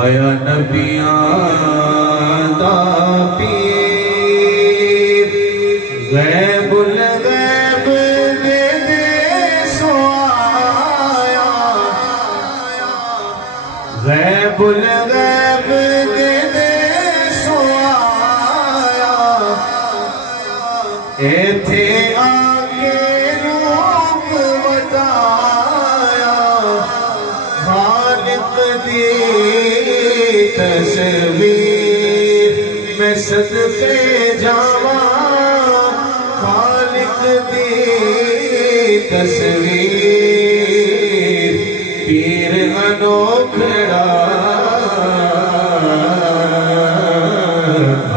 आया नबियां दा पीर गैबुल गैब दे सो आया गैबुल गैब दे सो आया एथे आके रूप बताया खालिक दी तस्वीर मैं सदके जावा खालिक दी तस्वीर पीर अनोखड़ा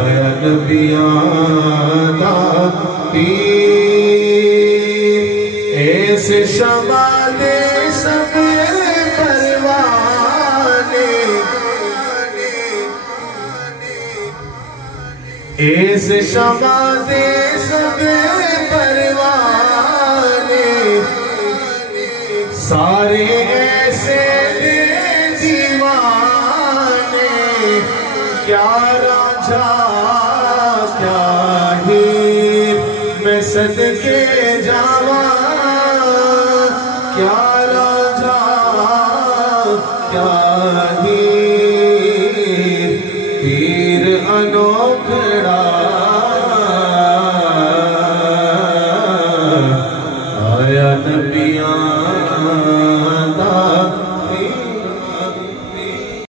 आया नबियां दा पीर ऐस शमा दे सब इस शमा दे सब परवाने सारे ऐसे दीवाने क्या राजा क्या हीर मैं सदके जावा क्या राजा क्या हीर पीर अनो